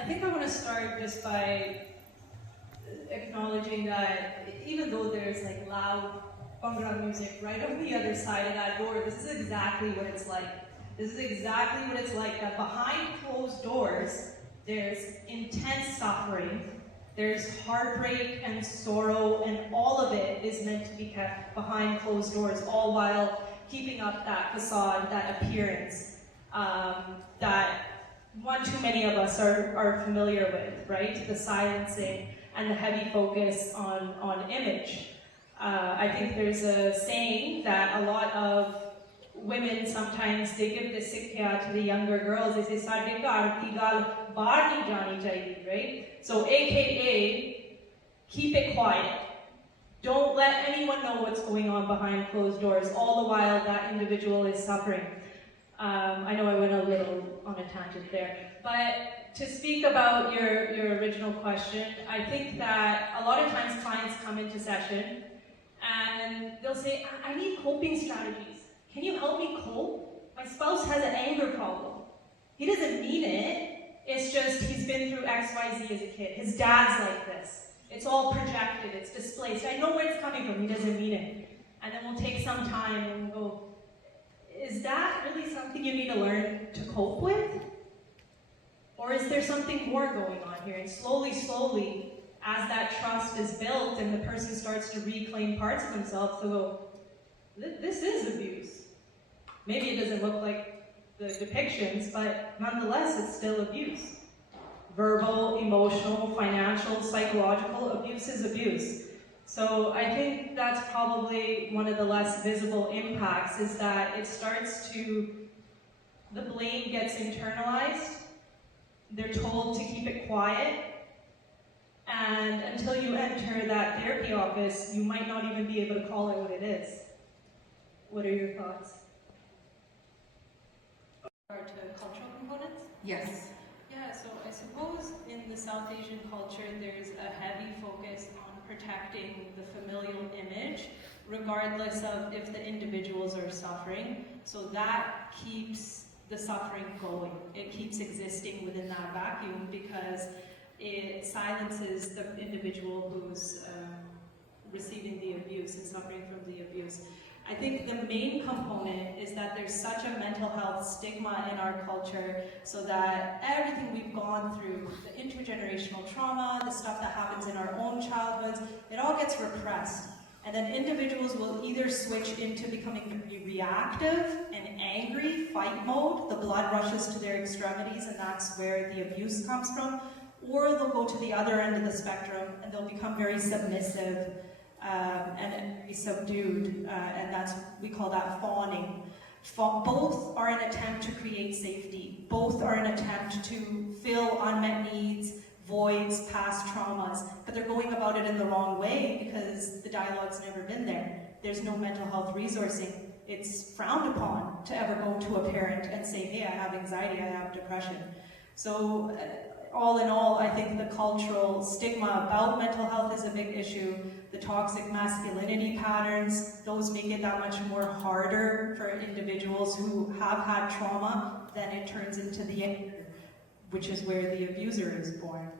I think I want to start just by acknowledging that even though there's like loud Bhangra music right on the other side of that door, this is exactly what it's like. This is exactly what it's like, that behind closed doors, there's intense suffering, there's heartbreak and sorrow, and all of it is meant to be kept behind closed doors, all while keeping up that facade, that appearance, that one too many of us are familiar with, right? The silencing and the heavy focus on image. I think there's a saying that a lot of women sometimes, they give the sikya to the younger girls. They say, "Saade ghar ki gal bahar nahi jani chahiye," right? So AKA, keep it quiet. Don't let anyone know what's going on behind closed doors, all the while that individual is suffering. I know I went a little on a tangent there, but to speak about your original question, I think that a lot of times clients come into session and they'll say, "I need coping strategies. Can you help me cope? My spouse has an anger problem." He doesn't mean it, it's just he's been through XYZ as a kid. His dad's like this. It's all projected, it's displaced. I know where it's coming from, he doesn't mean it. And then we'll take some time and we'll go, is that really something you need to learn to cope with? Or is there something more going on here? And slowly, slowly, as that trust is built and the person starts to reclaim parts of themselves, they'll go, this is abuse. Maybe it doesn't look like the depictions, but nonetheless, it's still abuse. Verbal, emotional, financial, psychological abuse is abuse. So I think that's probably one of the less visible impacts, is that it starts to, the blame gets internalized, they're told to keep it quiet, and until you enter that therapy office, you might not even be able to call it what it is. What are your thoughts? To cultural components? Yes. Yeah, so I suppose in the South Asian culture, there's a heavy focus on protecting the familial image, regardless of if the individuals are suffering. So that keeps the suffering going. It keeps existing within that vacuum because it silences the individual who's receiving the abuse and suffering from the abuse. I think the main component is that there's such a mental health stigma in our culture, so that everything we've gone through, the intergenerational trauma, the stuff that happens in our own childhoods, it all gets repressed. And then individuals will either switch into becoming reactive and angry, fight mode, the blood rushes to their extremities and that's where the abuse comes from, or they'll go to the other end of the spectrum and they'll become very submissive and very subdued, and we call that fawning. Both are an attempt to create safety. Both are an attempt to fill unmet needs, voids, past traumas, but they're going about it in the wrong way because the dialogue's never been there. There's no mental health resourcing. It's frowned upon to ever go to a parent and say, "Hey, I have anxiety, I have depression." So all in all, I think the cultural stigma about mental health is a big issue. The toxic masculinity patterns, those make it that much more harder for individuals who have had trauma. Then it turns into the anger, which is where the abuser is born.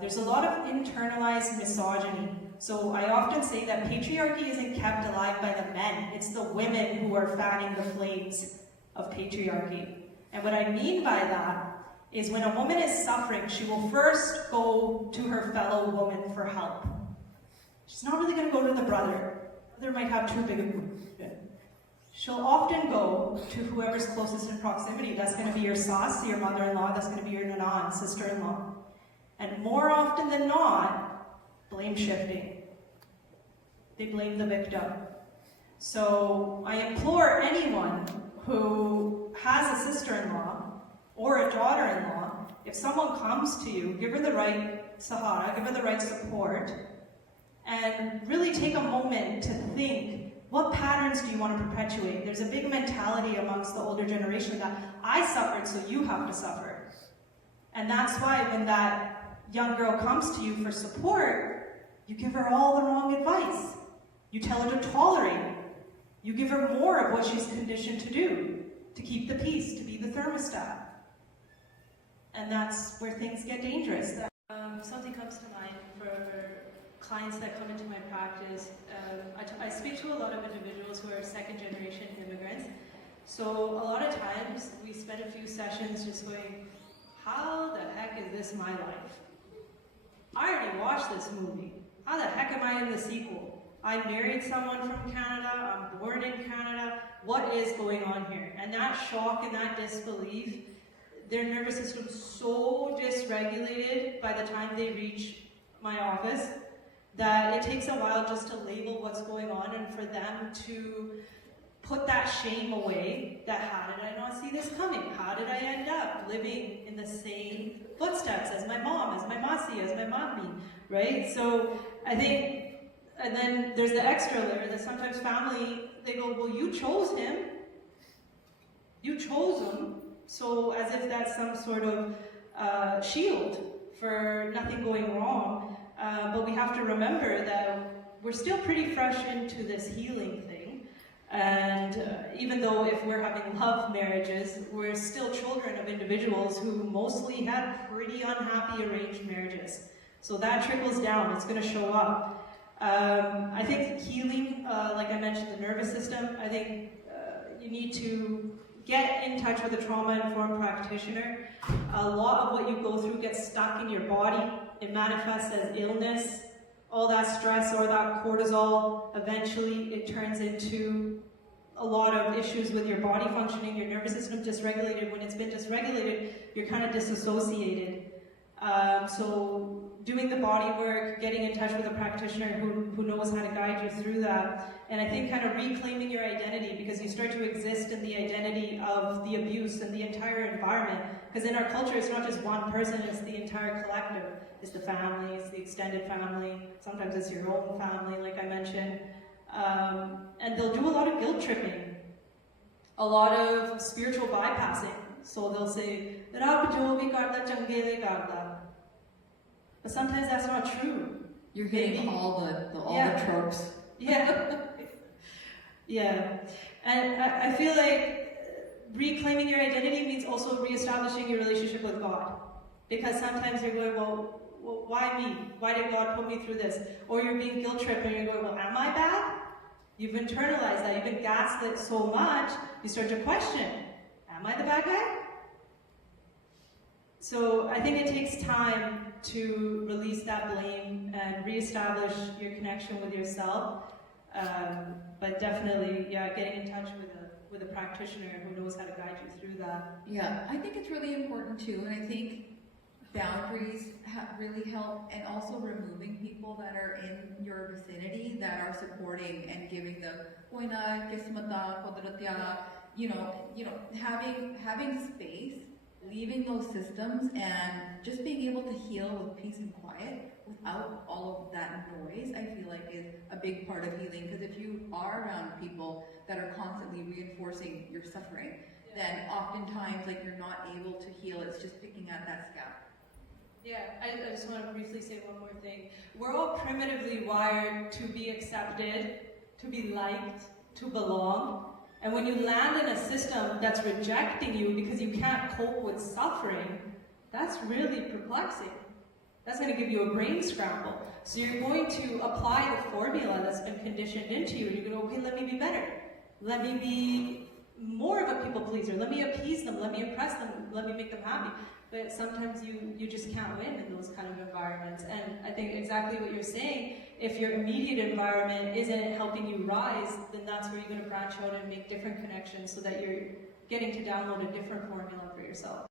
There's a lot of internalized misogyny. So I often say that patriarchy isn't kept alive by the men. It's the women who are fanning the flames of patriarchy. And what I mean by that is when a woman is suffering, she will first go to her fellow woman for help. She's not really going to go to the brother. The brother might have too big a group. She'll often go to whoever's closest in proximity. That's going to be your sas, your mother-in-law, that's going to be your nanan, sister-in-law. And more often than not, blame shifting. They blame the victim. So I implore anyone who has a sister-in-law or a daughter-in-law, if someone comes to you, give her the right sahara, give her the right support, and really take a moment to think, what patterns do you want to perpetuate? There's a big mentality amongst the older generation that I suffered, so you have to suffer. And that's why when that young girl comes to you for support, you give her all the wrong advice. You tell her to tolerate. You give her more of what she's conditioned to do, to keep the peace, to be the thermostat. And that's where things get dangerous. Something comes to mind for clients that come into my practice. I speak to a lot of individuals who are second-generation immigrants. So a lot of times we spend a few sessions just going, how the heck is this my life? I already watched this movie. How the heck am I in the sequel? I married someone from Canada, I'm born in Canada, what is going on here? And that shock and that disbelief, their nervous system's so dysregulated by the time they reach my office that it takes a while just to label what's going on and for them to put that shame away, that how did I not see this coming? How did I end up living in the same footsteps as my mom, as my masi, as my mommy, right? So I think, and then there's the extra layer that sometimes family, they go, well, you chose him. You chose him. So as if that's some sort of shield for nothing going wrong. But we have to remember that we're still pretty fresh into this healing thing. And even though if we're having love marriages, we're still children of individuals who mostly had pretty unhappy arranged marriages. So that trickles down, it's going to show up. I think healing, like I mentioned, the nervous system, I think you need to get in touch with a trauma-informed practitioner. A lot of what you go through gets stuck in your body. It manifests as illness. All that stress or that cortisol, eventually it turns into a lot of issues with your body functioning, your nervous system dysregulated. When it's been dysregulated, you're kind of disassociated. So doing the body work, getting in touch with a practitioner who knows how to guide you through that, and I think kind of reclaiming your identity, because you start to exist in the identity of the abuse and the entire environment. Because in our culture, it's not just one person, it's the entire collective. It's the family, it's the extended family, sometimes it's your own family, like I mentioned. And they'll do a lot of guilt tripping, a lot of spiritual bypassing. So they'll say, "Rab jo bhi karda changele karda." But sometimes that's not true. You're hitting all the tropes. Yeah. Yeah. And I feel like reclaiming your identity means also reestablishing your relationship with God. Because sometimes you're going, well, why me? Why did God put me through this? Or you're being guilt tripped and you're going, well, am I bad? You've internalized that. You've been gaslit so much, you start to question, am I the bad guy? So I think it takes time to release that blame and reestablish your connection with yourself. But definitely, yeah, getting in touch with a practitioner who knows how to guide you through that. Yeah, I think it's really important too, and I think boundaries really help, and also removing people that are in your vicinity that are supporting and giving them, having space, leaving those systems, and just being able to heal with peace and quiet without all of that noise, I feel like is a big part of healing. Because if you are around people that are constantly reinforcing your suffering, then oftentimes like you're not able to heal. It's just picking at that scab. Yeah, I just want to briefly say one more thing. We're all primitively wired to be accepted, to be liked, to belong. And when you land in a system that's rejecting you because you can't cope with suffering, that's really perplexing. That's going to give you a brain scramble. So you're going to apply the formula that's been conditioned into you. You're going to, okay, let me be better. Let me be more of a people pleaser. Let me appease them. Let me oppress them. Let me make them happy. But sometimes you just can't win in those kind of environments. And I think exactly what you're saying, if your immediate environment isn't helping you rise, then that's where you're going to branch out and make different connections so that you're getting to download a different formula for yourself.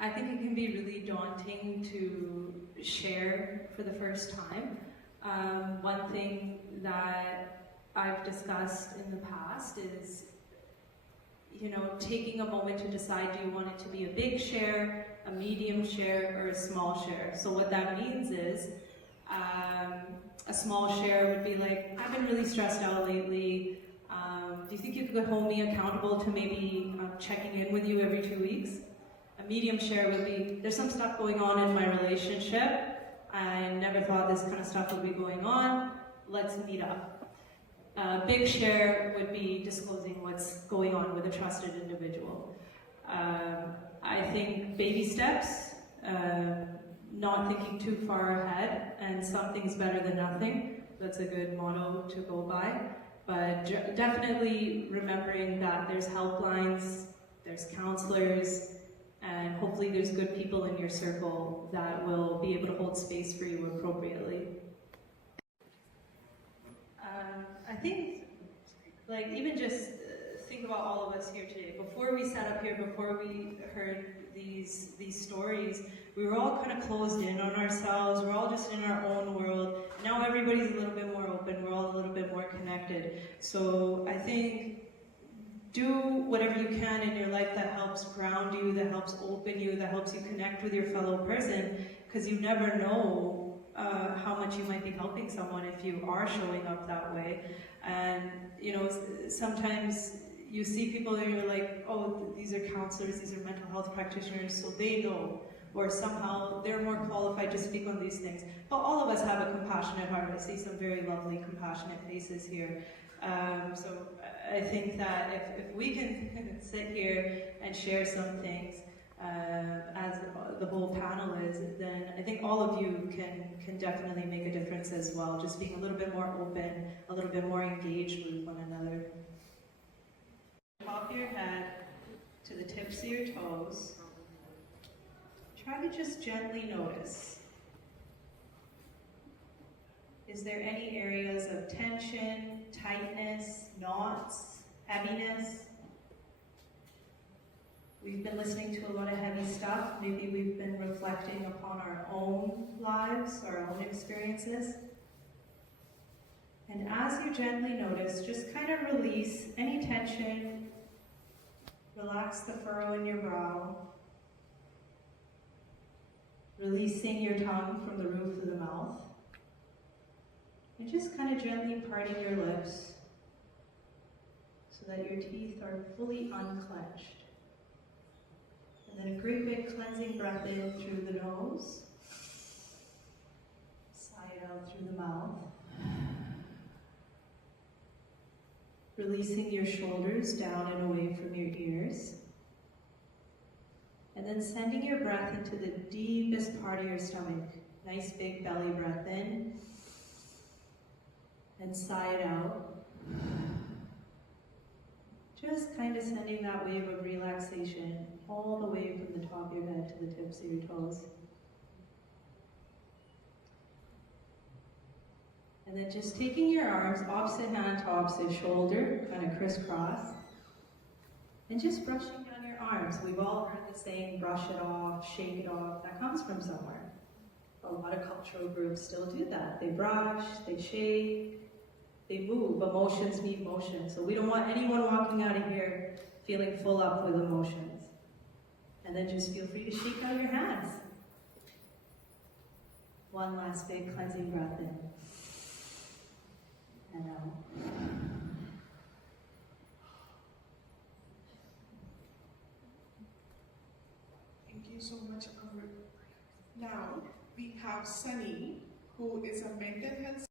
I think it can be really daunting to share for the first time. One thing that I've discussed in the past is, taking a moment to decide, do you want it to be a big share, a medium share, or a small share? So what that means is, a small share would be like, I've been really stressed out lately. Do you think you could hold me accountable to maybe checking in with you every 2 weeks? A medium share would be, there's some stuff going on in my relationship. I never thought this kind of stuff would be going on. Let's meet up. Big share would be disclosing what's going on with a trusted individual. I think baby steps, not thinking too far ahead, and something's better than nothing. That's a good motto to go by. But definitely remembering that there's helplines, there's counselors, and hopefully there's good people in your circle that will be able to hold space for you appropriately. I think, like, even just think about all of us here today. Before we sat up here, before we heard these stories, we were all kind of closed in on ourselves. We're all just in our own world. Now everybody's a little bit more open. We're all a little bit more connected. So I think do whatever you can in your life that helps ground you, that helps open you, that helps you connect with your fellow person, because you never know how much you might be helping someone if you are showing up that way. And you know, sometimes you see people and you're like, oh, these are counselors, these are mental health practitioners, so they know, or somehow they're more qualified to speak on these things. But all of us have a compassionate heart. I see some very lovely, compassionate faces here. So I think that if we can sit here and share some things, as the whole panel is, then I think all of you can definitely make a difference as well, just being a little bit more open, a little bit more engaged with one another. Top of your head to the tips of your toes. Try to just gently notice. Is there any areas of tension, tightness, knots, heaviness? We've been listening to a lot of heavy stuff. Maybe we've been reflecting upon our own lives, our own experiences. And as you gently notice, just kind of release any tension. Relax the furrow in your brow. Releasing your tongue from the roof of the mouth. And just kind of gently parting your lips so that your teeth are fully unclenched. And then a great big cleansing breath in through the nose. Sigh it out through the mouth. Releasing your shoulders down and away from your ears. And then sending your breath into the deepest part of your stomach. Nice big belly breath in. And sigh it out. Just kind of sending that wave of relaxation all the way from the top of your head to the tips of your toes. And then just taking your arms opposite hand to opposite shoulder, kind of crisscross. And just brushing down your arms. We've all heard the saying, brush it off, shake it off. That comes from somewhere. A lot of cultural groups still do that. They brush, they shake, they move. Emotions meet motion. So we don't want anyone walking out of here feeling full up with emotions. And then just feel free to shake out your hands. One last big cleansing breath in. And out. Thank you so much, Amrit. Now, we have Sunny, who is a mental health